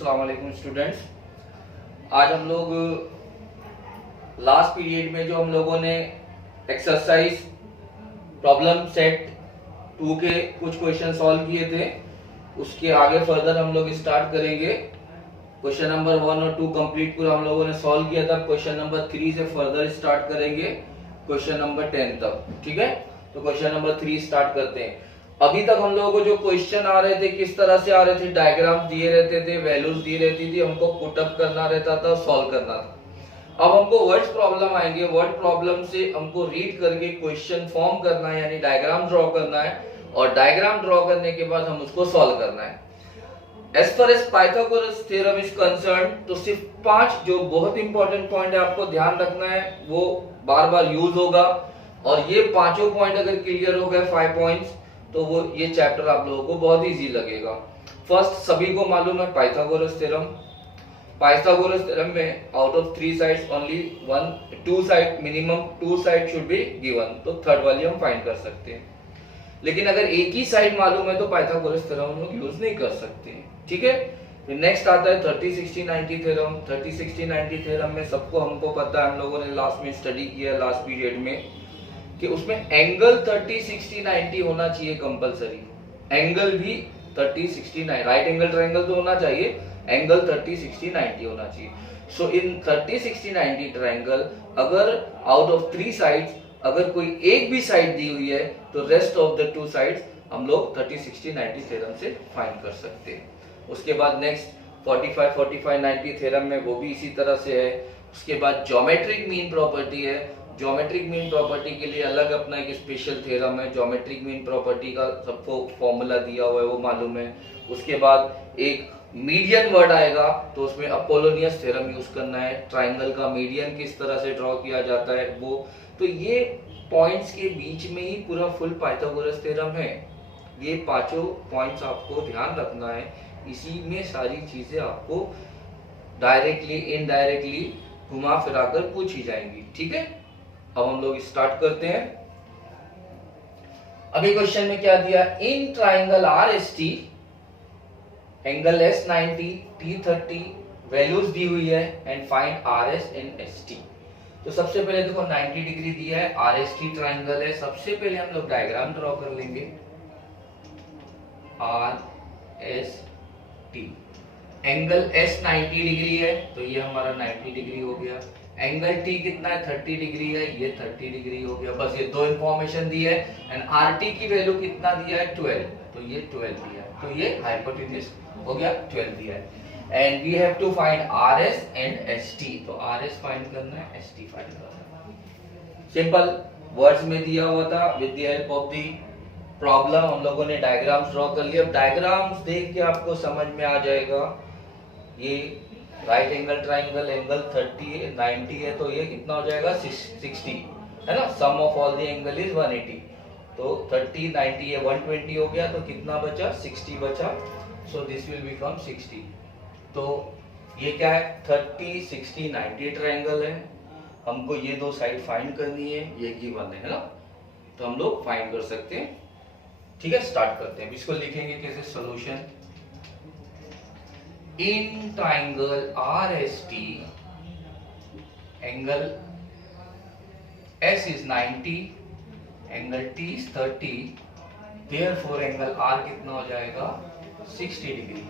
अस्सलाम वालेकुम स्टूडेंट्स। आज हम लोग लास्ट पीरियड में जो हम लोगों ने एक्सरसाइज प्रॉब्लम सेट 2 के कुछ क्वेश्चन सॉल्व किए थे, उसके आगे फर्दर हम लोग स्टार्ट करेंगे। क्वेश्चन नंबर 1 और 2 कंप्लीट पूरा हम लोगों ने सॉल्व किया था। क्वेश्चन नंबर 3 से फर्दर स्टार्ट करेंगे क्वेश्चन नंबर 10 तक। ठीक है, तो क्वेश्चन नंबर 3 स्टार्ट करते हैं। अभी तक हम लोगों को जो क्वेश्चन आ रहे थे किस तरह से आ रहे थे, डायग्राम्स दिए रहते थे, वैल्यूज दी रहती थी, हमको पुटअप करना रहता था, सॉल्व करना था। अब हमको वर्ड्स प्रॉब्लम आएंगे। वर्ड प्रॉब्लम से हमको रीड करके क्वेश्चन फॉर्म करना है, यानी डायग्राम ड्रॉ करना है, और डायग्राम ड्रॉ करने के बाद हम उसको सॉल्व करना है। As far as Pythagoras theorem is concern, तो सिर्फ 5 जो बहुत इंपॉर्टेंट पॉइंट है आपको ध्यान रखना है, वो बार बार यूज होगा। और ये पांचों पॉइंट अगर क्लियर हो गए 5 पॉइंट्स, तो वो ये चैप्टर आप लोगों को बहुत इजी लगेगा। फर्स्ट, सभी को मालूम है पाइथागोरस थ्योरम। पाइथागोरस थ्योरम में out of 3 sides only 2 side, minimum 2 side should be given, तो थर्ड वाली हम फाइंड कर सकते हैं। लेकिन अगर एक ही साइड मालूम है तो पाइथागोरस थ्योरम हम लोग यूज नहीं कर सकते। ठीक है, फिर नेक्स्ट आता है 30 60 90 थ्योरम। 30 60 90 थ्योरम में सबको हमको पता है, हम लोगों ने लास्ट में स्टडी किया लास्ट पीरियड में, कि उसमें एंगल 30 60 90 होना चाहिए कंपलसरी। एंगल भी 30 60 90, राइट एंगल ट्रायंगल तो होना चाहिए, एंगल 30 60 90 होना चाहिए। सो इन 30 60 90 ट्रायंगल, अगर आउट ऑफ 3 साइड्स अगर कोई एक भी साइड दी हुई है, तो रेस्ट ऑफ द 2 साइड्स हम लोग 30 60 90 थ्योरम से फाइंड कर सकते हैं। उसके बाद नेक्स्ट 45 45 90 थ्योरम में वो भी इसी तरह से है। उसके बाद ज्योमेट्रिक मीन प्रॉपर्टी है। ज्योमेट्रिक मीन प्रॉपर्टी के लिए अलग अपना एक स्पेशल थ्योरम है। ज्योमेट्रिक मीन प्रॉपर्टी का सबको फॉर्मूला दिया हुआ है, वो मालूम है। उसके बाद एक मीडियन वर्ड आएगा, तो उसमें अपोलोनियस थ्योरम यूज करना है। ट्राइंगल का मीडियन किस तरह से ड्रॉ किया जाता है वो, तो ये पॉइंट्स के बीच में ही पूरा फुल पाइथागोरस थ्योरम है। ये पांचों पॉइंट्स आपको ध्यान रखना है, इसी में सारी चीजें आपको डायरेक्टली इनडायरेक्टली घुमा फिरा कर पूछी जाएंगी। ठीक है, अब हम लोग स्टार्ट करते हैं। अभी क्वेश्चन में क्या दिया, in triangle R S T angle S 90 T 30 values दी हुई है and find R S and S T. तो सबसे पहले देखो 90 डिग्री दिया है, आर एस टी ट्राइंगल है। सबसे पहले हम लोग डायग्राम ड्रॉ कर लेंगे। Are S T, angle S 90 degree है, तो ये हमारा 90 डिग्री हो गया। एंगल टी कितना है, 30 डिग्री है, ये 30 डिग्री हो गया। बस ये दो इंफॉर्मेशन दी है। एंड आर टी की वैल्यू कितना दिया है, 12, तो ये 12 दिया है, तो ये हाइपोटेन्यूज हो गया, 12 दिया है। And we have to find R S and S T, तो आर एस फाइंड करना है, एस टी फाइंड करना है। सिंपल वर्ड्स में दिया हुआ था, with the help of the problem हम लोगों ने डायग्राम्स ड्रॉ कर लिया। डायग्राम्स देख के आपको समझ में आ जाएगा, ये राइट एंगल ट्राइंगल एंगल 30 90 है, तो ये कितना हो जाएगा 60 है ना। Sum of all the angle is 180, तो 30 90 है 120 हो गया, तो कितना बचा 60 बचा। So this will become 60। तो ये क्या है, 30 60 90 ट्राइंगल है। हमको ये दो साइड फाइंड करनी है, ये गिवन है ना, तो हम लोग फाइंड कर सकते हैं। ठीक है, स्टार्ट करते हैं। इसको लिखेंगे कैसे, solution in triangle RST angle S is 90, angle T is 30, therefore angle R कितना हो जाएगा 60 डिग्री।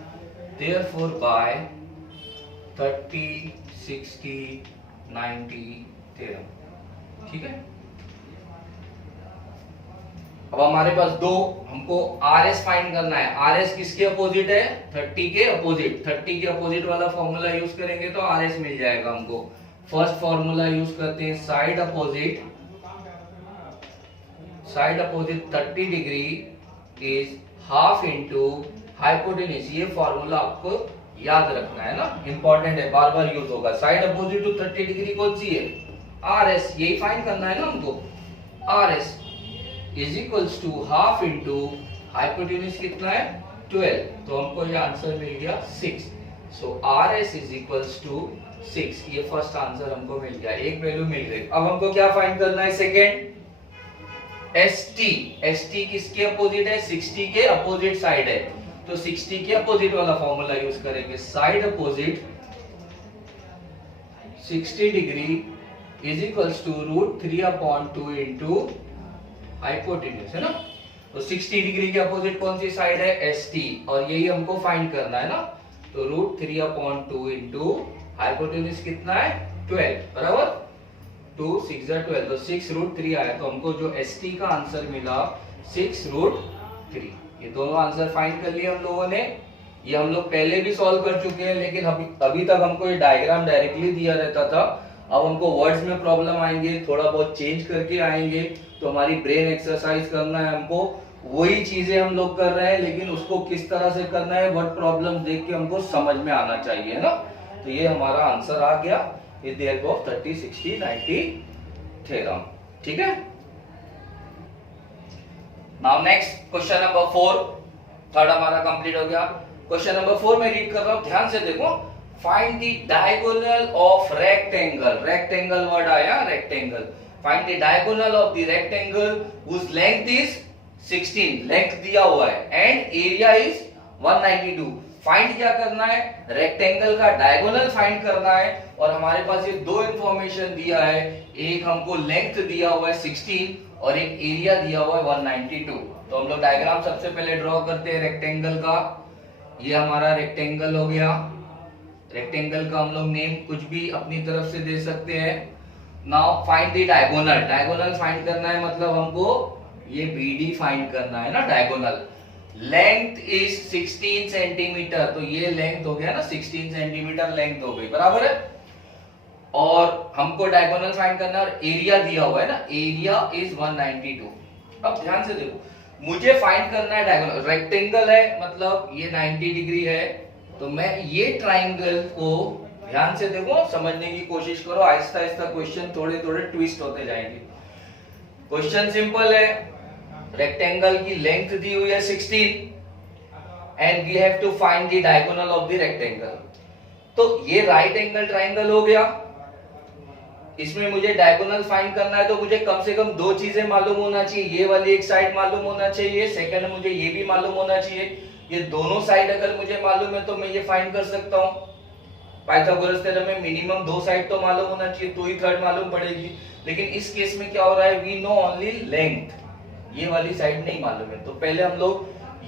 therefore by 30 60 90 theorem. ठीक है, अब हमारे पास दो, हमको आर एस फाइंड करना है। आर एस किसके अपोजिट है, 30 के अपोजिट। 30 के अपोजिट वाला फॉर्मूला यूज करेंगे तो आर एस मिल जाएगा हमको। फर्स्ट फॉर्मूला यूज करते हैं, side opposite 30 degree is half into hypotenuse. ये फॉर्मूला आपको याद रखना है ना, इंपॉर्टेंट है, बार बार यूज होगा। साइड अपोजिट टू 30 डिग्री कौन सी है, आर एस, यही फाइंड करना है ना हमको। R S is equals to half into hypotenuse कितना है 12, तो हमको ये आंसर मिल गया 6। So R S is equals to 6, ये फर्स्ट आंसर हमको मिल गया, एक वैल्यू मिल गई। अब हमको क्या फाइंड करना है, second S T. S T किसके अपोजिट है, 60 के अपोजिट साइड है, तो तो 60 के अपोजिट वाला फॉर्मूला यूज करेंगे, side opposite 60 degree is equals to √3/2 into hypotenuse, है ना। तो 60 डिग्री के अपोजिट कौन सी साइड है, ST, और यही हमको फाइंड करना है ना। तो √3/2 इंटू हाइपोटेन्यूज कितना है 12, बराबर 2 6 12, तो 6√3 आया। तो हमको जो ST का आंसर मिला 6√3। ये दोनों आंसर फाइंड कर लिए हम लोगों ने। ये हम लोग पहले भी सॉल्व कर चुके हैं, लेकिन अभी तक हमको ये डायग्राम डायरेक्टली दिया रहता था। अब हमको वर्ड्स में प्रॉब्लम आएंगे, थोड़ा बहुत चेंज करके आएंगे, तो हमारी ब्रेन एक्सरसाइज करना है हमको। वही चीजें हम लोग कर रहे हैं, लेकिन उसको किस तरह से करना है, वर्ड प्रॉब्लम देख के हमको समझ में आना चाहिए, है ना। तो ये हमारा आंसर आ गया, with the help of 30 60 90 theorem, ठीक है। Now next question number 4, third हमारा कंप्लीट हो गया। क्वेश्चन नंबर 4 में रीड कर रहा हूं, ध्यान से देखो। Find the diagonal of rectangle, rectangle word आया, rectangle. Find the diagonal of the rectangle whose length is 16, length दिया हुआ है, एंड एरिया इज 192। फाइंड क्या करना है, रेक्टेंगल का डायगोनल फाइंड करना है। और हमारे पास ये दो इंफॉर्मेशन दिया है, एक हमको लेंथ दिया हुआ है 16 और एक एरिया दिया हुआ है 192। तो हम लोग डायग्राम सबसे पहले ड्रॉ करते हैं रेक्टेंगल का। ये हमारा रेक्टेंगल हो गया। रेक्टेंगल का हम लोग नेम कुछ भी अपनी तरफ से दे सकते हैं। Now find the diagonal, diagonal find करना है, मतलब हमको ये BD फाइंड करना है ना, डायगोनल। लेंथ इज 16 सेंटीमीटर, तो ये लेंथ हो गया ना, 16 सेंटीमीटर लेंथ हो गई, बराबर है। और हमको डायगोनल फाइंड करना है, और एरिया दिया हुआ है ना, एरिया इज 192। अब ध्यान से देखो, मुझे फाइंड करना है डायगोनल। रेक्टेंगल है, मतलब ये 90 डिग्री है, तो मैं ये ट्राइंगल को ध्यान से देखो, समझने की कोशिश करो। आहिस्ता आहिस्ता क्वेश्चन थोड़े थोड़े ट्विस्ट होते जाएंगे। क्वेश्चन सिंपल है, रेक्टेंगल की लेंथ दी हुई है 16 and we have to find the diagonal of the rectangle. तो ये राइट एंगल ट्राइंगल हो गया, इसमें मुझे डायगोनल फाइंड करना है, तो मुझे कम से कम दो चीजें मालूम होना चाहिए। ये वाली एक साइड मालूम होना चाहिए, सेकंड मुझे ये भी मालूम होना चाहिए। ये दोनों साइड अगर मुझे मालूम है तो मैं ये फाइंड कर सकता हूँ। पाइथागोरस थ्योरम में मिनिमम दो साइड तो मालूम होना चाहिए, तो ही थर्ड मालूम पड़ेगी। लेकिन इस केस में क्या हो रहा है, वी नो ओनली लेंथ, ये वाली साइड नहीं मालूम है। तो पहले हम लोग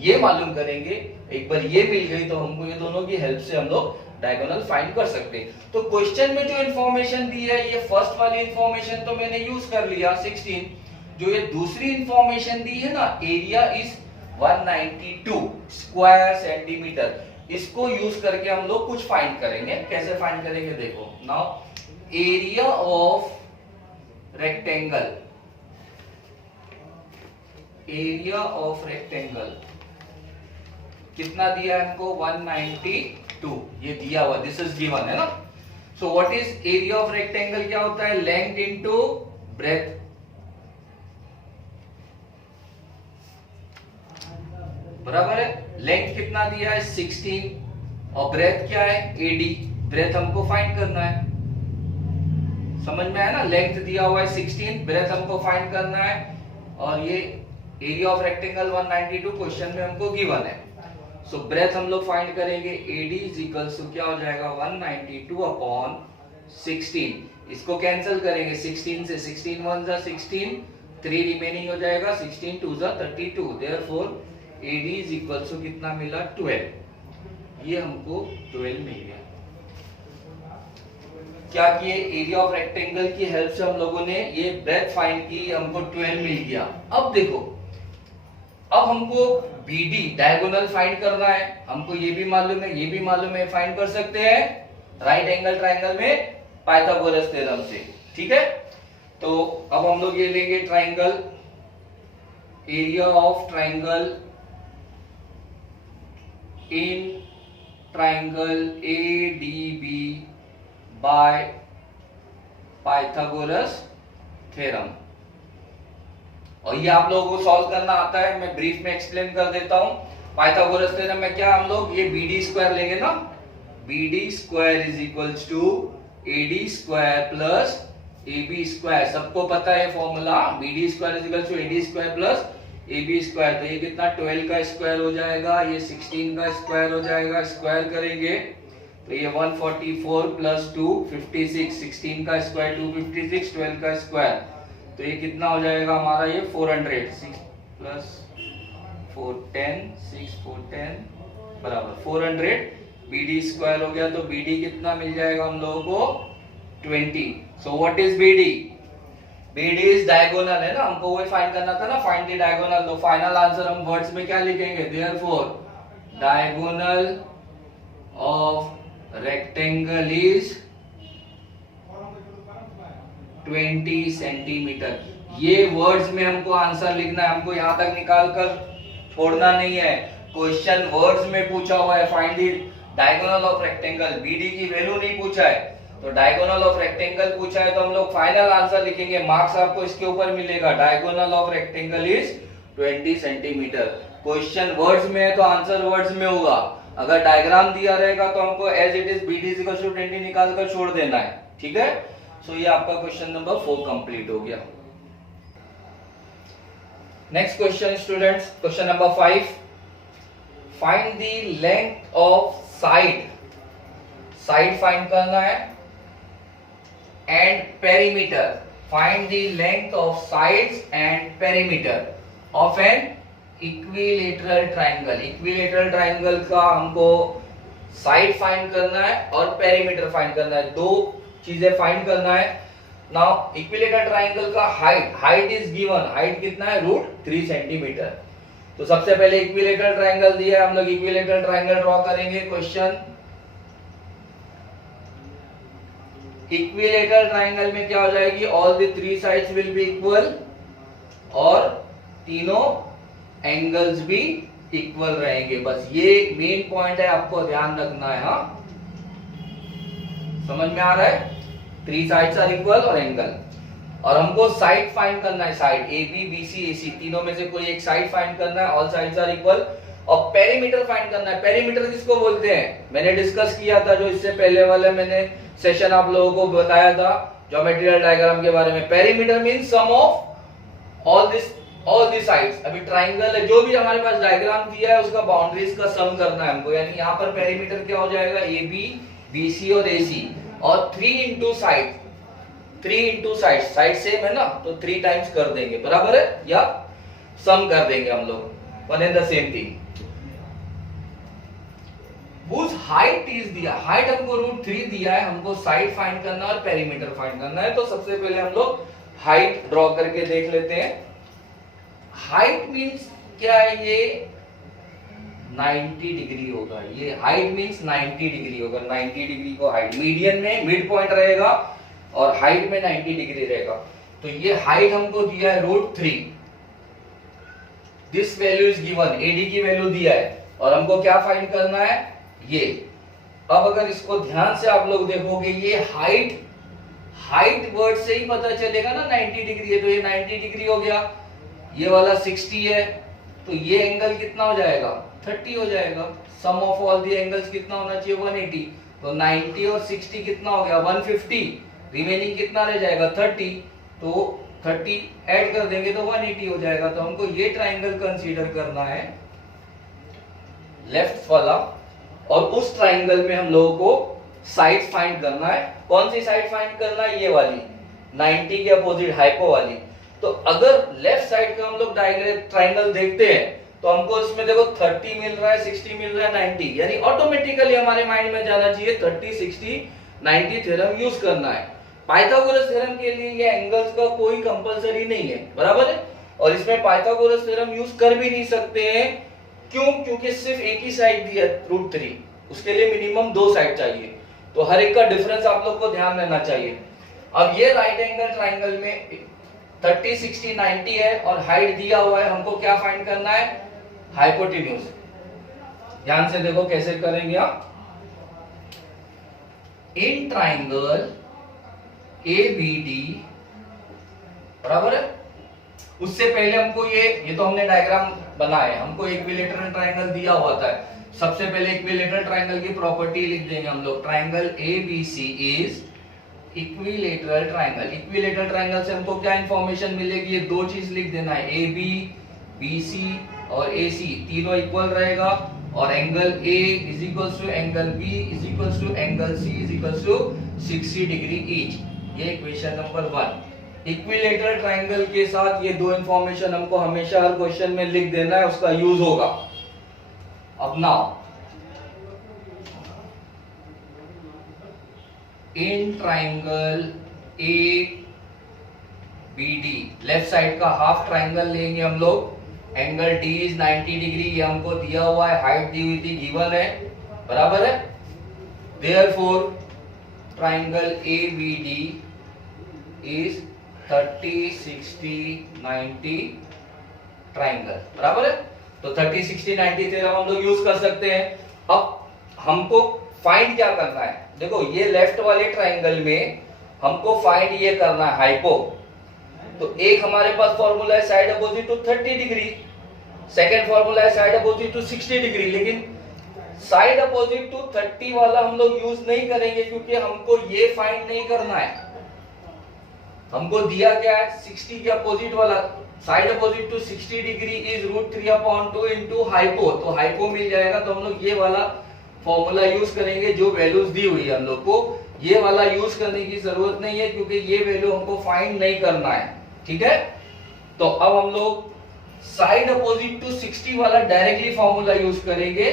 ये मालूम करेंगे, एक बार ये मिल गई तो हमको ये दोनों की हेल्प से हम लोग डायगोनल फाइंड कर सकते हैं। तो क्वेश्चन में जो इंफॉर्मेशन दी है, ये फर्स्ट वाली इंफॉर्मेशन तो मैंने यूज कर लिया 16। जो ये दूसरी इंफॉर्मेशन दी है ना, एरिया इज 192 स्क्वायर सेंटीमीटर, इसको यूज करके हम लोग कुछ फाइंड करेंगे। कैसे फाइंड करेंगे देखो। Now area of rectangle, area of rectangle कितना दिया है हमको, 192, ये दिया हुआ, दिस इज गिवन, है ना। So what is area of rectangle, क्या होता है, लेंथ इनटू ब्रेथ। बराबर है, लेंथ कितना दिया है 16 और ब्रेथ क्या है AD, ब्रेथ हमको फाइंड करना है। समझ में आया ना, लेंथ दिया हुआ है 16, ब्रेथ हमको फाइंड करना है, और ये एरिया ऑफ रेक्टेंगल 192 क्वेश्चन में हमको गिवन है। सो ब्रेथ हम लोग फाइंड करेंगे, AD इज इक्वल्स टू क्या हो जाएगा 192 अपॉन 16। इसको कैंसिल करेंगे, 16 से 16 1 जा 16, 3 रिमेनिंग हो जाएगा, 16 2 जा 32। Therefore AD is equals to कितना मिला 12। ये हमको 12 मिल गया। क्या किए, एरिया ऑफ रेक्टेंगल की हेल्प से हम लोगों ने ये ब्रेथ फाइंड की, हमको 12 मिल गया। अब देखो, अब हमको BD डायगोनल फाइंड करना है, हमको ये भी मालूम है, ये भी मालूम है, फाइंड कर सकते हैं राइट एंगल ट्राइंगल में पाइथागोरस थ्योरम से, ठीक है। तो अब हम लोग ये लेंगे triangle, area of triangle in triangle ADB bye Pythagoras theorem. और ये आप लोगों को सॉल्व करना आता है, मैं ब्रीफ में एक्सप्लेन कर देता हूं। पाइथागोरस थ्योरम में क्या हम लोग ये BD स्क्वायर लेंगे ना, BD square is equals to AD square plus AB square. सबको पता है formula, BD square is equals to AD square plus A B square, तो ये कितना 12 का स्क्वायर हो जाएगा, ये 16 का स्क्वायर हो जाएगा, स्क्वायर करेंगे तो ये 144 प्लस 2 56, 16 का स्क्वायर 256, 12 का स्क्वायर, तो ये कितना हो जाएगा हमारा, ये 400, 6 प्लस 4 10, 6 4 10 बराबर 400, BD स्क्वायर हो गया, तो BD कितना मिल जाएगा हम लोगों को 20। So what is BD? BD is diagonal है ना, हमको वही फाइंड करना था ना, फाइंड द डायगोनल, तो फाइनल आंसर हम वर्ड्स में क्या लिखेंगे, therefore diagonal of rectangle is 20 centimetre. ये वर्ड्स में हमको आंसर लिखना है, हमको यहां तक निकाल कर छोड़ना नहीं है। क्वेश्चन वर्ड्स में पूछा हुआ है, find the diagonal of rectangle, BD की वैल्यू नहीं पूछा है, तो डायगोनल ऑफ रेक्टेंगल पूछा है, तो हम लोग फाइनल आंसर लिखेंगे, मार्क्स आपको इसके ऊपर मिलेगा, diagonal of rectangle is 20 centimetre. Question words में है तो आंसर वर्ड्स में होगा, अगर डायग्राम दिया रहेगा तो हमको एज इट इज BD = 20 निकाल कर छोड़ देना है, ठीक है। सो ये आपका क्वेश्चन नंबर 4 कंप्लीट हो गया। Next question students, question number 5, find the length of side, side find करना है, and perimeter, find the length of sides and perimeter of N equilateral triangle. Equilateral triangle का हमको साइड फाइंड करना है और perimeter find करना है, दो चीजें फाइंड करना है। नाउ इक्विलेटरल ट्राइंगल का हाइट इज गिवन, हाइट कितना है, √3 सेंटीमीटर। तो सबसे पहले इक्विलेटरल ट्राइंगल दिया है, हम लोग इक्विलेटरल ट्राइंगल ड्रॉ करेंगे। क्वेश्चन, इक्विलेटरल ट्राइंगल में क्या हो जाएगी, all the 3 sides will be equal और तीनों एंगल्स भी इक्वल रहेंगे, बस ये मेन पॉइंट है, आपको ध्यान रखना है। हाँ, समझ में आ रहा है, 3 साइड्स आर इक्वल और एंगल, और हमको साइड फाइंड करना है, साइड AB BC AC तीनों में से कोई एक साइड फाइंड करना है, ऑल साइड्स आर इक्वल, और पेरीमीटर फाइंड करना है। पेरीमीटर किसको बोलते हैं, मैंने डिस्कस किया था जो इससे पहले वाले मैंने सेशन आप लोगों को बताया था ज्योमेट्रिकल डायग्राम के बारे में। Perimeter means sum of all the sides. अभी ट्राइंगल है, जो भी हमारे पास डायग्राम दिया है उसका बाउंड्रीज का सम करना है हमको, यानी यहाँ पर पेरीमीटर क्या हो जाएगा, AB BC और AC, और 3 into side, 3 into side, side same है ना, तो 3 टाइम्स कर देंगे, बराबर है, या सम कर देंगे हम लोग, one and the same thing. whose height is दिया, हाइट हमको √3 दिया है, हमको साइड फाइंड करना है और पेरीमीटर फाइंड करना है। तो सबसे पहले हम लोग हाइट ड्रॉ करके देख लेते हैं। हाइट मींस क्या है, ये 90 डिग्री होगा, ये हाइट मींस 90 डिग्री होगा, 90 डिग्री को हाइट, मीडियन में मिड पॉइंट रहेगा और हाइट में 90 डिग्री रहेगा। तो ये हाइट हमको दिया है √3, this value is given, AD की वैल्यू दिया है, और हमको क्या फाइंड करना है, ये। अब अगर इसको ध्यान से आप लोग देखोगे, ये हाइट वर्ड से ही पता चलेगा ना 90 डिग्री है, तो ये 90 डिग्री हो गया, ये वाला 60 है, तो ये एंगल कितना हो जाएगा, 30 हो जाएगा। सम ऑफ ऑल द एंगल्स कितना होना चाहिए, 180, तो 90 और 60 कितना हो गया, 150, रिमेनिंग कितना रह जाएगा, 30, तो 30 ऐड कर देंगे तो 180 हो जाएगा। तो हमको ये ट्राइंगल कंसीडर करना है लेफ्ट वाला, और उस ट्राइंगल में हम लोगों को साइड फाइंड करना है। कौन सी साइड फाइंड करना है, ये वाली 90 के अपोजिट हाइपो वाली। तो अगर लेफ्ट साइड का हम लोग ट्राइंगल देखते हैं तो हमको इसमें देखो 30 मिल रहा है, 60 मिल रहा है, 90, यानी ऑटोमेटिकली हमारे माइंड में जाना चाहिए 30 60 90 थ्योरम यूज करना है। पाइथागोरस थ्योरम के लिए ये एंगल्स का कोई कंपलसरी नहीं है, बराबर है, और इसमें पाइथागोरस थ्योरम यूज कर भी नहीं सकते हैं। क्यों, क्योंकि सिर्फ एक ही साइड दिया √3, उसके लिए मिनिमम 2 साइड चाहिए, तो हर एक का डिफरेंस आप लोग को ध्यान रहना चाहिए। अब ये राइट एंगल ट्राइंगल में 30 60 90 है और हाइट दिया हुआ है, हमको क्या फाइंड करना है, हाइपोटेन्यूज। ध्यान से देखो कैसे करेंगे आप, इन ट्राइंगल ABD, बराबर है। उससे पहले हमको ये तो हमने डायग्राम बनाया, हमको इक्विलेटरल ट्राइंगल दिया हुआ था। सबसे पहले इक्विलेटरल ट्राइंगल की प्रॉपर्टी लिख देंगे हम लोग, triangle ABC is equilateral triangle. Equilateral triangle से हमको क्या इंफॉर्मेशन मिलेगी, ये 2 चीज लिख देना है, AB BC और AC तीनों इक्वल रहेगा और angle A is equals to angle B is equals to angle C is equals to 60 degree each. ये इक्वेशन नंबर 1। इक्विलेटरल ट्रायंगल के साथ ये दो इंफॉर्मेशन हमको हमेशा हर क्वेश्चन में लिख देना है, उसका यूज होगा। अब now in triangle ABD left side का हाफ ट्रायंगल लेंगे हम लोग। एंगल D इज 90 डिग्री, ये हमको दिया हुआ है, हाइट दी हुई थी, गिवन है, बराबर है। Therefore triangle ABD is 30 60 90 triangle, बराबर है। तो 30 60 90 थ्योरम हम लोग यूज कर सकते हैं। अब हमको फाइंड क्या करना है, देखो ये लेफ्ट वाले ट्रायंगल में हमको फाइंड ये करना है हाइपो। तो एक हमारे पास फॉर्मूला है side opposite to 30 degree, second formula है साइड अपोजिट टू 60 डिग्री। लेकिन साइड अपोजिट टू 30 वाला हम लोग यूज नहीं करेंगे क्योंकि हमको ये फाइंड नहीं करना है। हमको दिया क्या है, 60 के अपोजिट वाला, side opposite to 60 degree is √3/2 into hypo. तो हाइपो मिल जाएगा, तो हम लोग ये वाला फॉर्मूला यूज करेंगे जो वैल्यूज दी हुई है हम लोग को। ये वाला यूज करने की जरूरत नहीं है क्योंकि ये वैल्यू हमको फाइंड नहीं करना है, ठीक है। तो अब हम लोग साइड अपोजिट टू 60 वाला डायरेक्टली फॉर्मूला यूज करेंगे।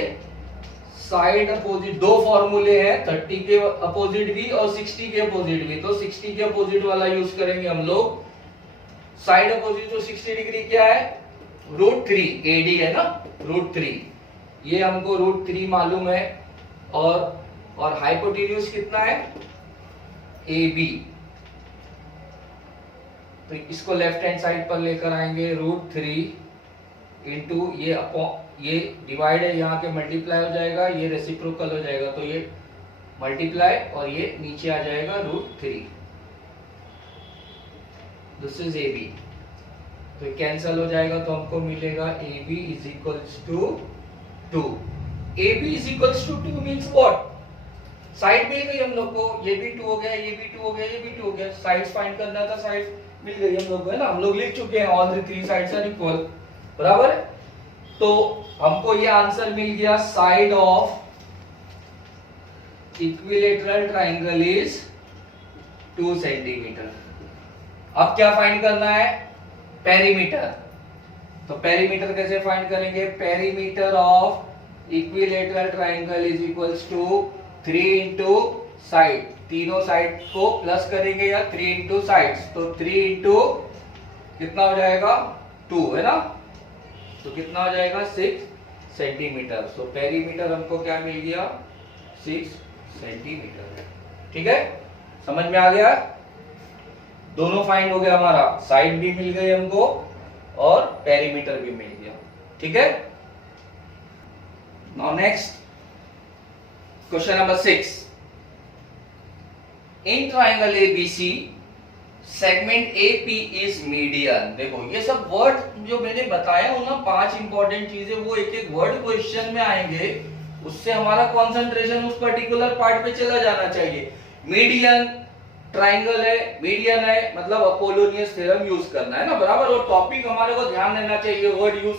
साइड अपोजिट, दो फॉर्मूले हैं, 30 के अपोजिट भी और 60 के अपोजिट भी। तो 60 के अपोजिट वाला यूज करेंगे हम लोग। साइड अपोजिट टू 60 डिग्री क्या है, √3, AD है ना, √3, ये हमको √3 मालूम है। और हाइपोटेन्यूज कितना है, AB। तो इसको लेफ्ट हैंड साइड पर लेकर आएंगे, √3 इंटू ये डिवाइड है, यहाँ के मल्टीप्लाई हो जाएगा, ये रेसिप्रोकल हो जाएगा, तो ये मल्टीप्लाई और ये नीचे आ जाएगा √3। This is AB। तो कैंसल हो जाएगा, तो हमको मिलेगा AB is equals to 2। AB is equals to 2 means what, side मिल गई हम लोग को, ये भी 2 हो गया, ये भी 2 हो गया, ये भी 2 हो गया। साइड्स फाइंड करना था, साइड मिल गई हम लोग को, है ना। हम लोग लिख चुके हैं all the 3 sides are equal, बराबर है। तो हमको ये आंसर मिल गया, side of equilateral triangle is 2 centimetre. अब क्या फाइंड करना है, पेरीमीटर। तो पेरीमीटर कैसे फाइंड करेंगे, perimeter of equilateral triangle is equals to 3 into side, तीनों साइड को प्लस करेंगे या 3 इंटू साइड्स, तो 3 इंटू कितना हो जाएगा 2, है ना। तो कितना हो जाएगा 6 सेंटीमीटर। सो पेरीमीटर हमको क्या मिल गया, 6 सेंटीमीटर, ठीक है। समझ में आ गया, दोनों फाइंड हो गया हमारा, साइड भी मिल गई हमको और पेरीमीटर भी मिल गया, ठीक है। Now next question number 6। In triangle ABC segment AP is median. देखो ये सब वर्ड जो मैंने बताया हूं ना, 5 इंपॉर्टेंट चीजें, वो एक एक वर्ड क्वेश्चन में आएंगे, उससे हमारा कंसंट्रेशन उस पर्टिकुलर पार्ट पे चला जाना चाहिए। मीडियन ट्रायंगल है, मीडियन है, मतलब अपोलोनियस थ्योरम यूज करना है ना, बराबर। और टॉपिक हमारे को ध्यान देना चाहिए, वर्ड यूज,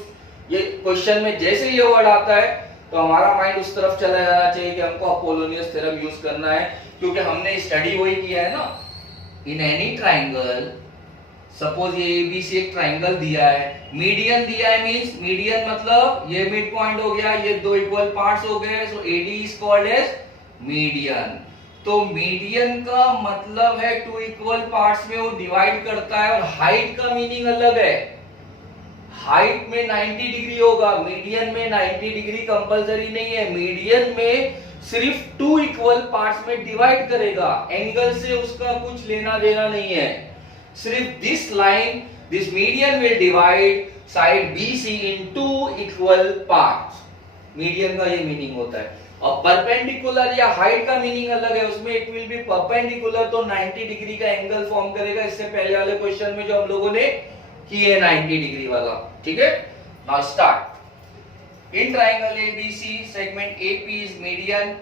ये क्वेश्चन में जैसे ये वर्ड आता है तो हमारा माइंड उस तरफ चला जाना चाहिए कि हमको अपोलोनियस थ्योरम यूज करना है, क्योंकि हमने स्टडी वही किया है ना। इन एनी ट्रायंगल, सपोज ये ABC एक ट्रायंगल दिया है, मीडियन दिया है, मींस मीडियन मतलब ये मिड पॉइंट हो गया, ये दो इक्वल पार्ट्स हो गए, so AD is called as median. तो मीडियन का मतलब है 2 इक्वल पार्ट्स में वो डिवाइड करता है, और हाइट का मीनिंग अलग है। हाइट में 90 डिग्री होगा, मीडियन में 90 डिग्री कंपलसरी नहीं है। मीडियन में सिर्फ 2 इक्वल पार्ट्स में डिवाइड करेगा, एंगल से उसका कुछ लेना देना नहीं है। सिर्फ this line, this median will divide side BC in 2 equal parts. Median का ये मीनिंग होता है। और परपेंडिकुलर या हाइट का मीनिंग अलग है, उसमें इट विल बी परपेंडिकुलर, तो 90 डिग्री का एंगल फॉर्म करेगा। इससे पहले वाले क्वेश्चन में जो हम लोगों ने किए 90 डिग्री वाला, ठीक है। Now start. In triangle ABC segment AP is median,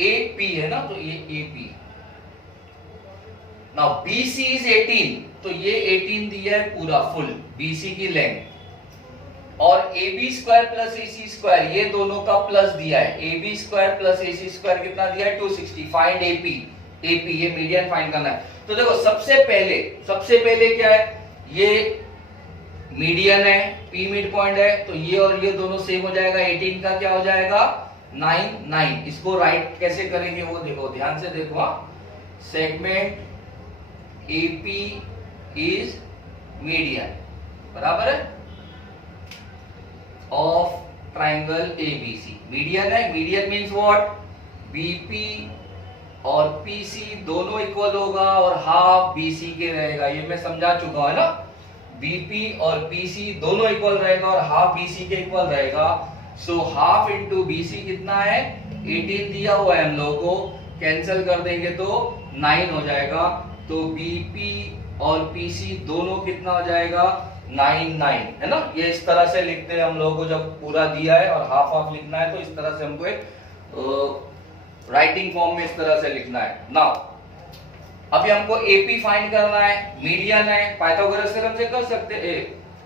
AP है ना, तो ये AP। नाउ BC इज 18, तो ये 18 दिया है पूरा फुल BC की लेंथ। और A B square plus A C square ये दोनों का प्लस दिया है। A B square plus A C square कितना दिया है 260। फाइंड एपी, एपी ये मीडियन फाइंड करना है। तो देखो सबसे पहले क्या है, ये मीडियन है, पी मिड पॉइंट है, तो ये और ये दोनों सेम हो जाएगा। 18 का क्या हो जाएगा 9 9। इसको राइट कैसे करेंगे वो देखो, ध्यान से देखो। सेगमेंट एपी इज मीडियन बराबर है ऑफ ट्राइंगल एबीसी। मीडियन है, मीडियन मींस व्हाट, बीपी और पीसी दोनों इक्वल होगा और हाफ बीसी के रहेगा। ये मैं समझा चुका हूं ना, बीपी और पीसी दोनों इक्वल रहेगा और हाफ बीसी के इक्वल रहेगा। सो हाफ इंटू बीसी कितना है 18 दिया हुआ है हम लोगों को, कैंसिल कर देंगे तो 9 हो जाएगा। तो बीपी और पीसी दोनों कितना हो जाएगा 9 9 है ना। ये इस तरह से लिखते हैं हम लोगों को, जब पूरा दिया है और हाफ हाफ लिखना है तो इस तरह से हमको एक राइटिंग फॉर्म में इस तरह से लिखना है। नाउ अभी हमको एपी फाइंड करना है, मीडियन है, पाइथागोरस थ्योरम से कर सकते हैं,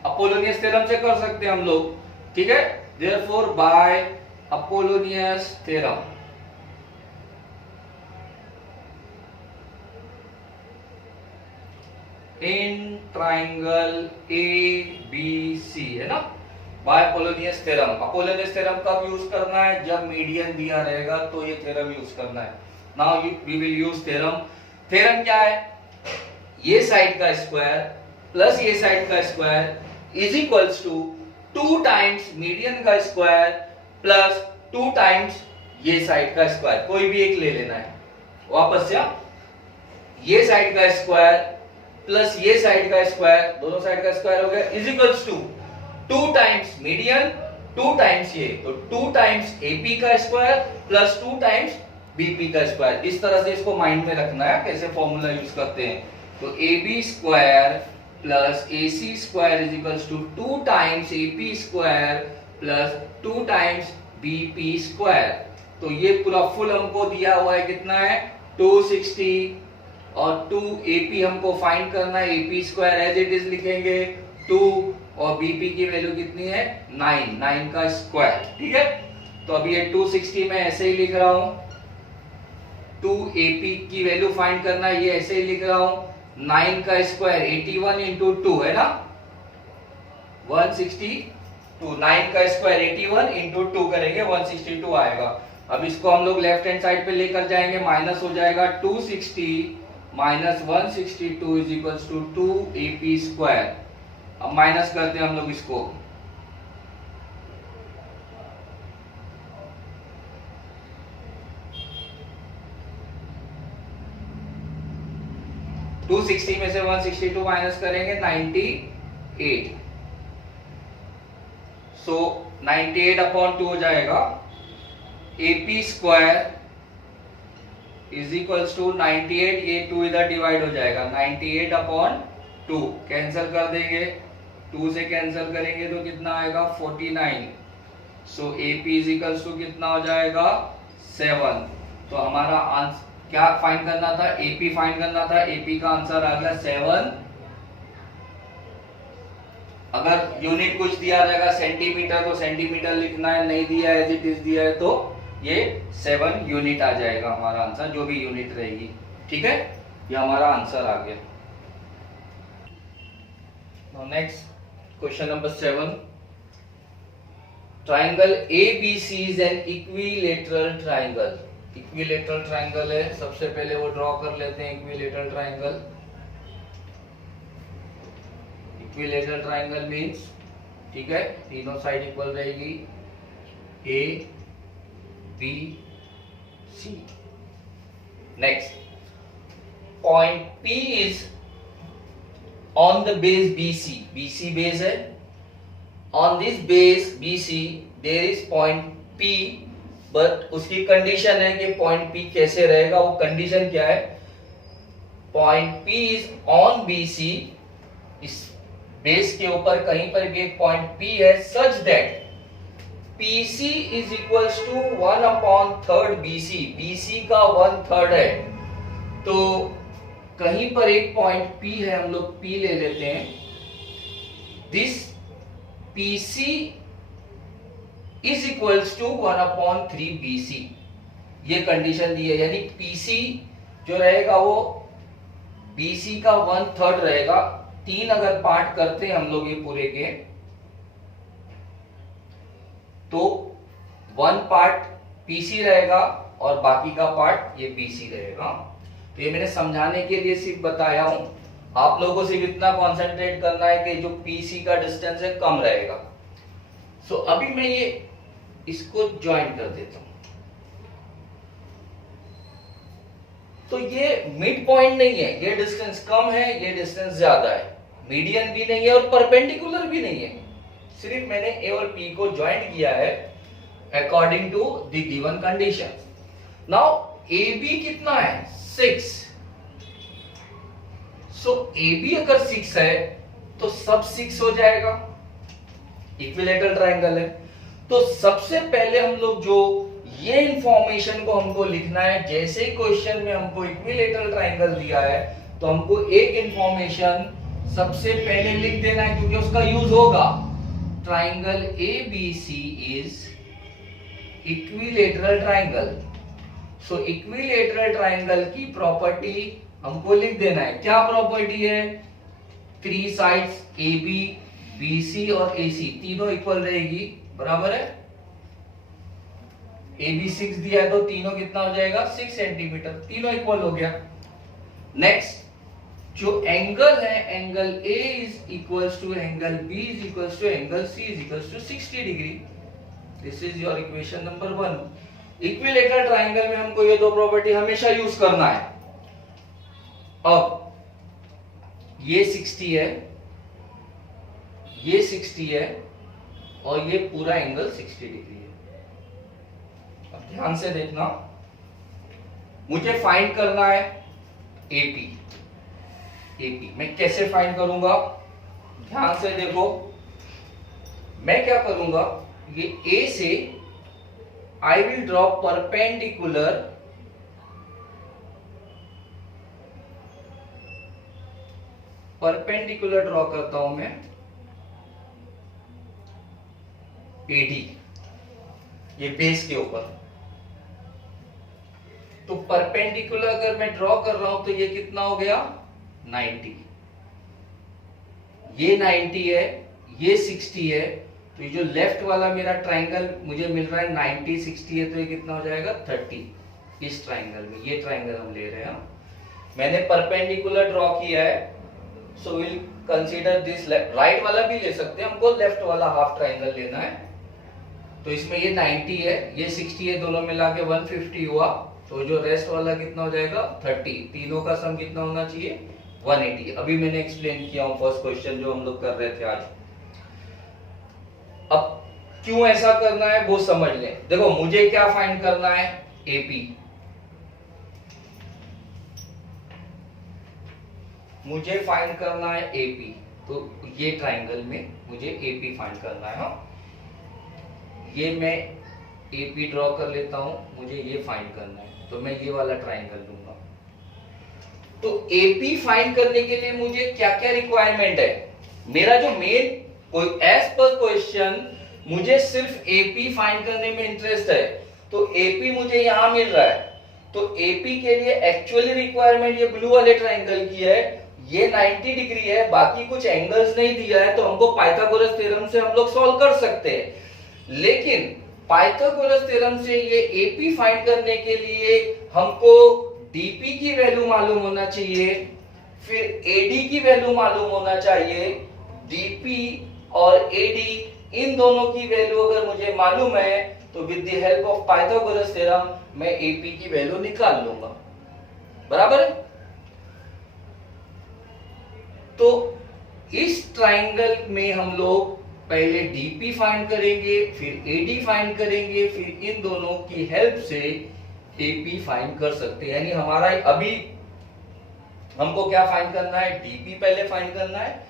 अपोलोनियस थ्योरम से कर सकते हैं हम लोग, ठीक है। Therefore by Apollonius theorem in triangle ABC है ना, by Apollonius theorem. Apollonius theorem कब यूज करना है, जब मीडियन दिया रहेगा तो ये थ्योरम यूज करना है। Now we will use theorem. Theorem क्या है, ये साइड का स्क्वायर प्लस ये साइड का square is equals to 2 times median का स्क्वायर प्लस 2 टाइम्स ये साइड का स्क्वायर। कोई भी एक ले लेना है वापस से। ये साइड का स्क्वायर प्लस ये साइड का स्क्वायर, दोनों साइड का स्क्वायर हो गया, is equals to 2 times median 2 times ये, तो 2 टाइम्स एपी का स्क्वायर प्लस 2 टाइम्स बीपी का स्क्वायर। इस तरह से इसको माइंड में रखना है कैसे फॉर्मूला यूज करते हैं। तो AB square plus AC square is equals to 2 times AP square plus 2 times BP square. तो ये पूरा फुल हमको दिया हुआ है कितना है 260 और 2 AP हमको फाइंड करना है। AP square as it is लिखेंगे 2 और BP की वैल्यू कितनी है 9, 9 का स्क्वायर, ठीक है। तो अभी ये 260 में ऐसे ही लिख रहा हूं, 2 AP की वैल्यू फाइंड करना है, ये ऐसे ही लिख रहा हूं। 9 का स्क्वायर 81 इंटू 2 है ना 162। 9 का स्क्वायर 81 इंटू 2 करेंगे 162 आएगा। अब इसको हम लोग लेफ्ट हैंड साइड पे लेकर जाएंगे, माइनस हो जाएगा 260 minus 162 is equals to 2 AP square. अब माइनस करते हैं हम लोग इसको, टू 260 में से 162 माइनस करेंगे 98। सो 98 अपॉन 2 हो जाएगा। AP square is equals to 98, ये 2 इधर डिवाइड हो जाएगा 98 अपॉन 2, कैंसिल कर देंगे, 2 से कैंसिल करेंगे तो कितना आएगा 49। सो AP इज इक्वल्स टू कितना हो जाएगा 7। तो हमारा आंसर क्या फाइंड करना था, AP फाइंड करना था। AP का आंसर आ गया 7। अगर यूनिट कुछ दिया रहेगा सेंटीमीटर तो सेंटीमीटर लिखना है, नहीं दिया एज इट इज दिया है तो ये 7 यूनिट आ जाएगा हमारा आंसर, जो भी यूनिट रहेगी, ठीक है। ये हमारा आंसर आ गया। Now next question number 7। Triangle ABC is an equilateral triangle. Equilateral triangle है, सबसे पहले वो ड्रॉ कर लेते हैं equilateral triangle. Equilateral triangle means, ठीक है, तीनों साइड इक्वल रहेगी, A B C। Next, point P is on the base BC। BC base है, on this base BC there is point P, but उसकी कंडीशन है कि पॉइंट P कैसे रहेगा। वो कंडीशन क्या है, point P is on BC, इस बेस के ऊपर कहीं पर भी एक पॉइंट P है, such that PC is equals to 1/3 BC। BC का 1/3 है, तो कहीं पर एक पॉइंट P है, हम लोग P ले लेते हैं। This PC is equals to 1/3 BC, ये कंडीशन दी है। यानी PC जो रहेगा वो BC का 1/3 रहेगा। 3 अगर पार्ट करते हैं हम लोग ये पूरे के, तो 1 पार्ट PC रहेगा और बाकी का पार्ट ये BC रहेगा। तो ये मैंने समझाने के लिए सिर्फ बताया हूं, आप लोगों को सिर्फ इतना कंसंट्रेट करना है कि जो PC का डिस्टेंस है कम रहेगा। सो अभी मैं ये इसको ज्वाइन कर देता हूं। तो ये मिड पॉइंट नहीं है, ये डिस्टेंस कम है, ये डिस्टेंस ज्यादा है, मीडियन भी नहीं है और परपेंडिकुलर भी नहीं है। सिर्फ मैंने ए और पी को ज्वाइन किया है according to the given condition. Now A B कितना है 6। सो ए बी अगर 6 है तो सब 6 हो जाएगा, इक्विलेटरल ट्रायंगल है। तो सबसे पहले हम लोग जो ये इंफॉर्मेशन को हमको लिखना है, जैसे ही क्वेश्चन में हमको इक्विलेटरल ट्रायंगल दिया है तो हमको एक इंफॉर्मेशन सबसे पहले लिख देना है, क्योंकि उसका यूज होगा। Triangle ABC is equilateral triangle. So equilateral triangle की प्रॉपर्टी हमको लिख देना है। क्या प्रॉपर्टी है? 3 साइड्स AB, BC और AC तीनों इक्वल रहेगी, बराबर है। AB 6 दिया है तो तीनों कितना हो जाएगा 6 सेंटीमीटर, तीनों इक्वल हो गया। नेक्स्ट जो एंगल है, angle A is equals to angle B is equals to angle C is equals to 60 degree. This is your equation number 1। Equilateral triangle में हमको ये दो प्रॉपर्टी हमेशा यूज करना है। अब ये 60 है, ये 60 है और ये पूरा एंगल 60 डिग्री है। अब ध्यान से देखना, मुझे फाइंड करना है AP। मैं कैसे फाइंड करूंगा? ध्यान से देखो, मैं क्या करूंगा, ये A से I will draw perpendicular draw करता हूं मैं AD, ये बेस के ऊपर। तो परपेंडिकुलर अगर मैं ड्रॉ कर रहा हूं तो ये कितना हो गया 90। ये 90 है, ये 60 है, तो ये जो लेफ्ट वाला मेरा ट्रायंगल मुझे मिल रहा है 90 60 है, तो ये कितना हो जाएगा 30 इस ट्रायंगल में। ये ट्रायंगल हम ले रहे हैं, मैंने परपेंडिकुलर ड्रॉ किया है। So will consider this right वाला भी ले सकते हैं, हमको लेफ्ट वाला हाफ ट्रायंगल लेना है। तो इसमें ये 90 है, ये 60 है, दोनों मिला के 150 हुआ। तो जो रेस्ट वाला कितना हो जाएगा 30। तीनों का सम कितना होना चाहिए 180। अभी मैंने एक्सप्लेन किया हूं फर्स्ट क्वेश्चन जो हम लोग कर रहे थे आज। अब क्यों ऐसा करना है वो समझ लें। देखो मुझे क्या फाइंड करना है AP, मुझे फाइंड करना है AP। तो ये ट्रायंगल में मुझे AP फाइंड करना है। हाँ, ये मैं AP ड्रॉ कर लेता हूं, मुझे ये फाइंड करना है, तो मैं ये वाला ट्रायंगल लूंगा। तो AP फाइंड करने के लिए मुझे क्या क्या रिक्वायरमेंट है? मेरा जो मेन एज पर क्वेश्चन मुझे सिर्फ AP फाइंड करने में इंटरेस्ट है, तो AP मुझे यहां मिल रहा है। तो AP के लिए एक्चुअली रिक्वायरमेंट ये ब्लू वाले ट्रायंगल की है, ये 90 डिग्री है, बाकी कुछ एंगल्स नहीं दिया है, तो हमको पाइथागोरस थ्योरम से हम लोग सॉल्व कर सकते हैं। लेकिन पाइथागोरस थ्योरम से ये AP फाइंड करने के लिए हमको DP की वैल्यू मालूम होना चाहिए, फिर AD की वैल्यू मालूम होना चाहिए। DP और AD इन दोनों की वैल्यू अगर मुझे मालूम है तो with the help of Pythagoras theorem मैं AP की वैल्यू निकाल लूंगा, बराबर है। तो इस ट्रायंगल में हम लोग पहले DP फाइंड करेंगे, फिर AD फाइंड करेंगे, फिर इन दोनों की हेल्प से AP फाइंड कर सकते हैं। यानी हमारा अभी हमको क्या फाइंड करना है, DP पहले फाइंड करना है,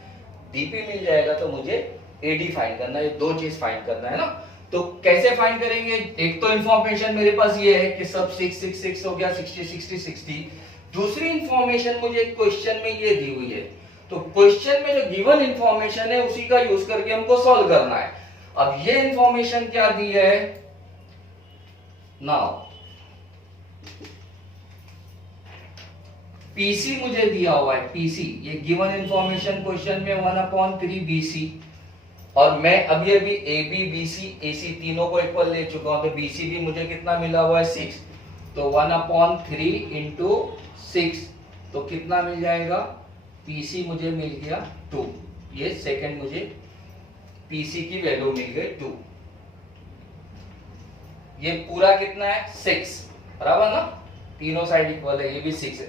DP मिल जाएगा तो मुझे AD फाइंड करना है, ये दो चीज फाइंड करना है ना। तो कैसे फाइंड करेंगे? एक तो इंफॉर्मेशन मेरे पास ये है कि सब 6 6 6 हो गया, 60 60 60। दूसरी इंफॉर्मेशन मुझे क्वेश्चन में ये दी हुई है, तो क्वेश्चन में जो गिवन इंफॉर्मेशन है उसी का यूज करके हमको सॉल्व करना है। अब ये इंफॉर्मेशन क्या दी है, नाउ पीसी मुझे दिया हुआ है, पीसी ये गिवन इंफॉर्मेशन क्वेश्चन में 1/3 बीसी, और मैं अभी अभी ए बी बी सी ए सी तीनों को इक्वल ले चुका हूं, तो बीसी भी मुझे कितना मिला हुआ है 6, तो 1/3 इंटू 6, तो कितना मिल जाएगा, पीसी मुझे मिल गया 2, ये सेकंड मुझे पीसी की वैल्यू मिल गई 2। ये पूरा कितना है 6, बराबर ना, तीनों साइड इक्वल है, ये भी 6 है,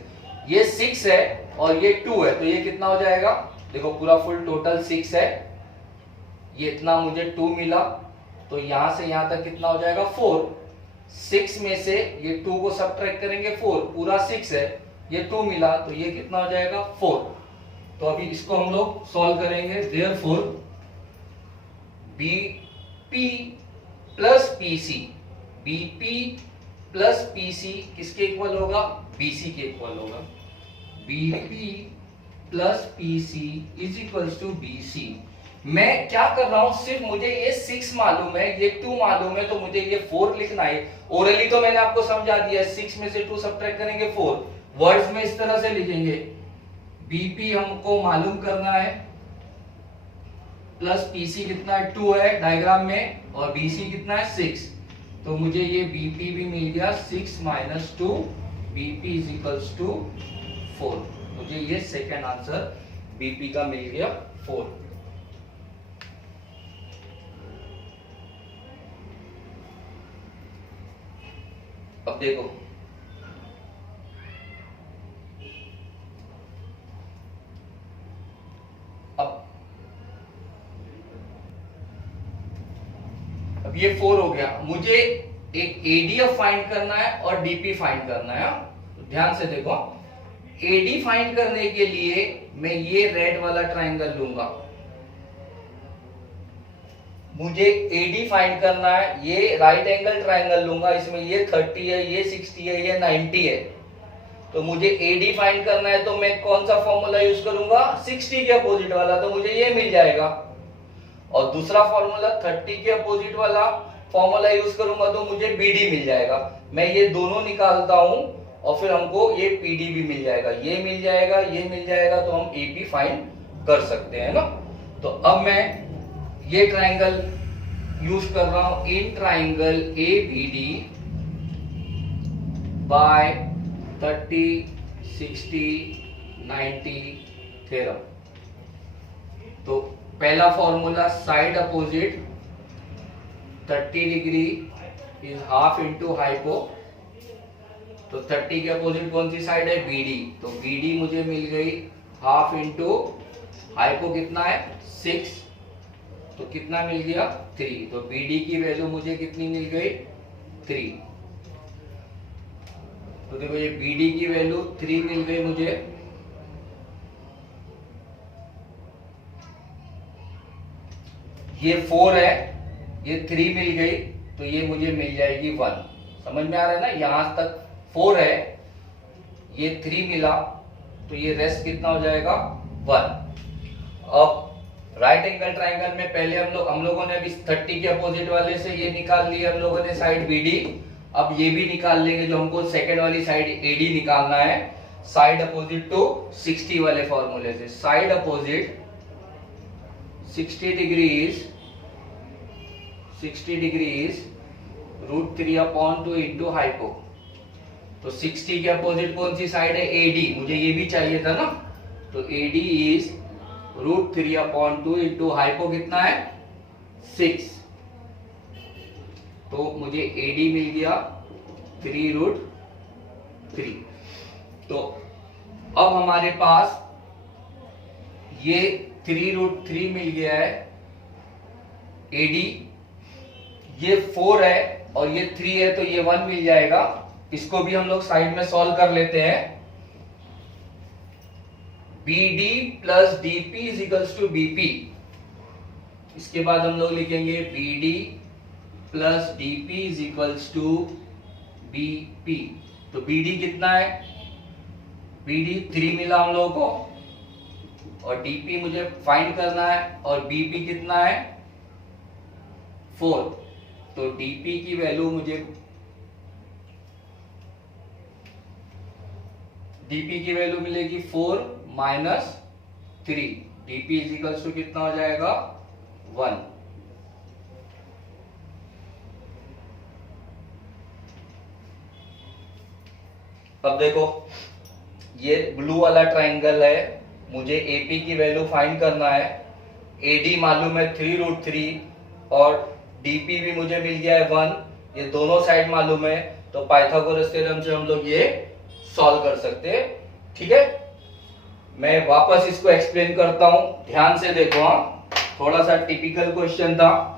ये 6 है और ये 2 है, तो ये कितना हो जाएगा, देखो पूरा फुल टोटल 6 है, ये इतना मुझे 2 मिला, तो यहां से यहां तक कितना हो जाएगा 4, 6 में से ये 2 को सबट्रैक्ट करेंगे 4, पूरा 6 है, ये 2 मिला, तो ये कितना हो जाएगा 4। तो अभी इसको हम लोग सॉल्व करेंगे, therefore BP plus PC, BP plus PC किसके इक्वल होगा, बीसी के इक्वल होगा, BP plus PC is equals to BC. मैं क्या कर रहा हूं, सिर्फ मुझे ये 6 मालूम है, ये 2 मालूम है, तो मुझे ये 4 लिखना है। ओरली तो मैंने आपको समझा दिया, 6 में से 2 सबट्रैक्ट करेंगे 4, वर्ड्स में इस तरह से लिखेंगे, बीपी हमको मालूम करना है, प्लस पीसी कितना है 2 है डायग्राम में, और बीसी कितना है 6, तो मुझे ये बीपी भी मिल गया 6 minus 2, BP is equals to 4, मुझे ये सेकेंड आंसर बीपी का मिल गया 4। अब देखो, अब ये 4 हो गया, मुझे एक एडीएफ फाइंड करना है और डीपी फाइंड करना है। तो ध्यान से देखो, एडी फाइंड करने के लिए मैं ये रेड वाला ट्राइंगल लूंगा, मुझे एडी फाइंड करना है, ये राइट एंगल ट्राइंगल लूंगा, इसमें ये 30 है, ये 60 है, ये 90 है, तो मुझे एडी फाइंड करना है, तो मैं कौन सा फॉर्मूला यूज करूंगा, 60 के अपोजिट वाला, तो मुझे ये मिल जाएगा, और दूसरा फॉर्मूला 30 के अपोजिट वाला फॉर्मूला यूज करूंगा, तो मुझे बीडी मिल जाएगा। मैं ये दोनों निकालता हूं और फिर हमको ये पीडी भी मिल जाएगा, ये मिल जाएगा, ये मिल जाएगा, तो हम एपी फाइंड कर सकते हैं ना। तो अब मैं ये ट्राइंगल यूज कर रहा हूं, in triangle A B D by 30, 60, 90 theorem. तो पहला formula side opposite 30 degree is half into hypo, तो 30 के अपोजिट कौन सी साइड है, बीडी, तो बीडी मुझे मिल गई हाफ इंटू हाइपो कितना है 6, तो कितना मिल गया 3, तो बीडी की वैल्यू मुझे कितनी मिल गई 3, तो देखो ये बीडी की वैल्यू 3 मिल गई मुझे, ये 4 है, ये 3 मिल गई, तो ये मुझे मिल जाएगी 1। समझ में आ रहा है ना, यहां तक 4 है, ये 3 मिला, तो ये रेस्ट कितना हो जाएगा 1। अब राइट एंगल ट्राइंगल में पहले हम लोगों ने अभी 30 के अपोजिट वाले से ये निकाल लिया हम लोगों ने साइड बीडी, अब ये भी निकाल लेंगे, जो हमको सेकंड वाली साइड एडी निकालना है, साइड अपोजिट टू 60 वाले फॉर्मूले से, side opposite 60 degrees √3/2 into hypo, तो 60 के अपोजिट कौन सी साइड है, एडी, मुझे ये भी चाहिए था ना, तो एडी इज √3/2 इंटू हाइपो कितना है 6, तो मुझे एडी मिल गया 3√3। तो अब हमारे पास ये 3√3 मिल गया है एडी, ये 4 है और ये 3 है, तो ये 1 मिल जाएगा, इसको भी हम लोग साइड में सॉल्व कर लेते हैं। BD plus DP is equals to BP, इसके बाद हम लोग लिखेंगे BD plus DP is equals to BP, तो BD कितना है, BD 3 मिला हम लोगों को, और डीपी मुझे फाइंड करना है और बीपी कितना है 4। तो डीपी की वैल्यू मिलेगी 4 minus 3। DP is equals to कितना हो जाएगा 1। अब देखो ये ब्लू वाला ट्राइंगल है, मुझे एपी की वैल्यू फाइंड करना है। एडी मालूम है 3√3 और डीपी भी मुझे मिल गया है 1। ये दोनों साइड मालूम है, तो पाइथागोरस थ्योरम से हम लोग ये सॉल्व कर सकते हैं। ठीक है, मैं वापस इसको एक्सप्लेन करता हूं, ध्यान से देखो। हाँ, थोड़ा सा टिपिकल क्वेश्चन था।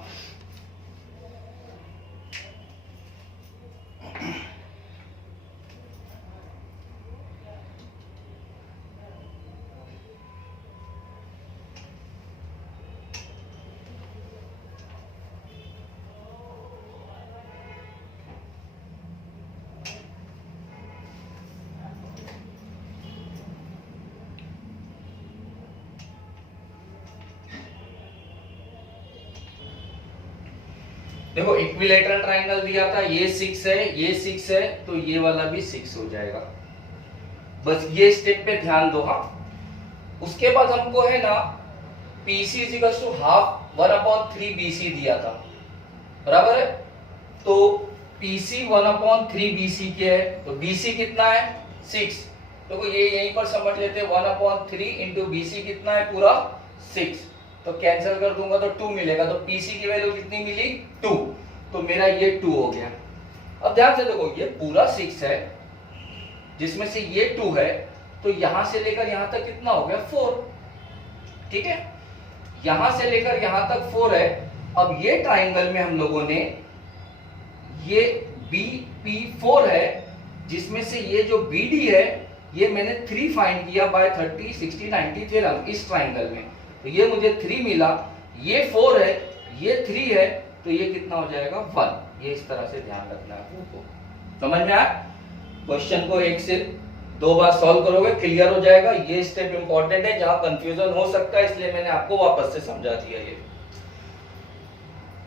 देखो इक्विलेटरल ट्राइंगल दिया था, ये 6 है, ये 6 है, तो ये वाला भी 6 हो जाएगा। बस ये स्टेप पे ध्यान दो। हाँ, उसके बाद हमको है ना PC equals to half 1/3 BC दिया था, बराबर है। तो PC 1/3 BC के है, तो BC कितना है 6। तो ये यहीं पर समझ लेते हैं, 1/3 इंटू BC कितना है पूरा 6। तो कैंसिल कर दूंगा तो 2 मिलेगा, तो PC की वैल्यू कितनी मिली 2। तो मेरा ये 2 हो गया। अब ध्यान से देखो, ये पूरा 6 है जिसमें से ये 2 है, तो यहां से लेकर यहां तक कितना हो गया 4। ठीक है, यहां से लेकर यहां तक 4 है। अब ये ट्राइंगल में हम लोगों ने ये BP4 है, जिसमें से ये जो BD है ये मैंने 3 फाइंड किया बाय 30, 60, 90 थ्योरम इस ट्राइंगल में। तो ये मुझे 3 मिला, ये 4 है, ये 3 है, तो ये कितना हो जाएगा 1। ये इस तरह से ध्यान रखना है आपको। समझ में आया? क्वेश्चन को 1 से 2 बार सॉल्व करोगे क्लियर हो जाएगा। ये स्टेप इंपॉर्टेंट है, जहां कंफ्यूजन हो सकता है, इसलिए मैंने आपको वापस से समझा दिया ये।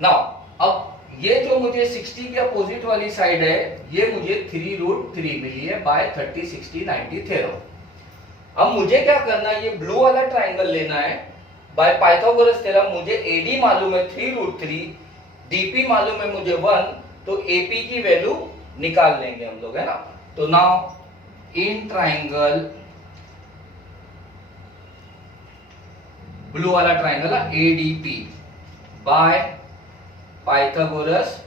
नाउ अब ये जो मुझे 60 के अपोजिट वाली साइड है, ये मुझे 3√3 मिली है बाय 30, 60, 90 थ्योरम। अब मुझे क्या करना है, ये ब्लू वाला ट्राइंगल लेना है बाय पाइथागोरस थ्योरम। मुझे AD मालूम है 3√3, DP मालूम है मुझे 1, तो AP की वैल्यू निकाल लेंगे हम लोग, है ना। तो नाउ इन ट्राइंगल, ब्लू वाला ट्राइंगल है ADP बाय पाइथागोरस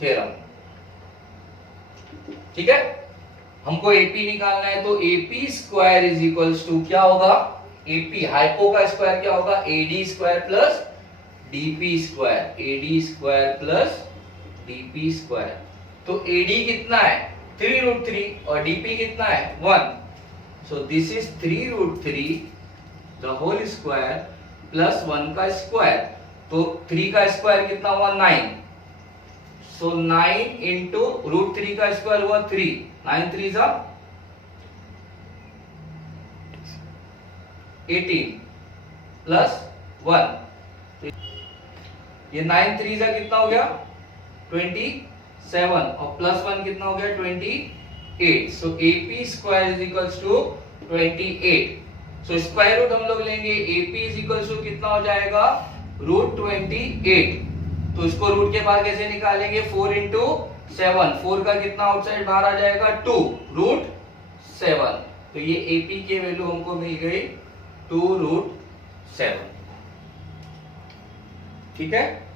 थ्योरम। ठीक है, हमको AP निकालना है, तो AP square is equals to क्या होगा, AP हाइपो का स्क्वायर क्या होगा, AD square plus DP square, AD square plus DP square. तो AD कितना है 3√3 और DP कितना है 1। So this is 3√3 the whole square plus 1 का स्क्वायर। तो 3 का स्क्वायर कितना हुआ 9। सो 9 इंटू √3 का स्क्वायर हुआ 3, 9 3 जा 18 प्लस 1। ये 9 3 जा कितना हो गया 27 और प्लस 1 कितना हो गया 28। So AP square is equals to 28। So square root हम लोग लेंगे, AP इज इक्वल्स टू कितना हो जाएगा √28। तो इसको रूट के बाहर कैसे निकालेंगे, 4 इंटू 7, 4 का कितना आउटसाइड बाहर आ जाएगा 2 √7। तो ये AP की वैल्यू हमको मिल गई 2√7। ठीक है।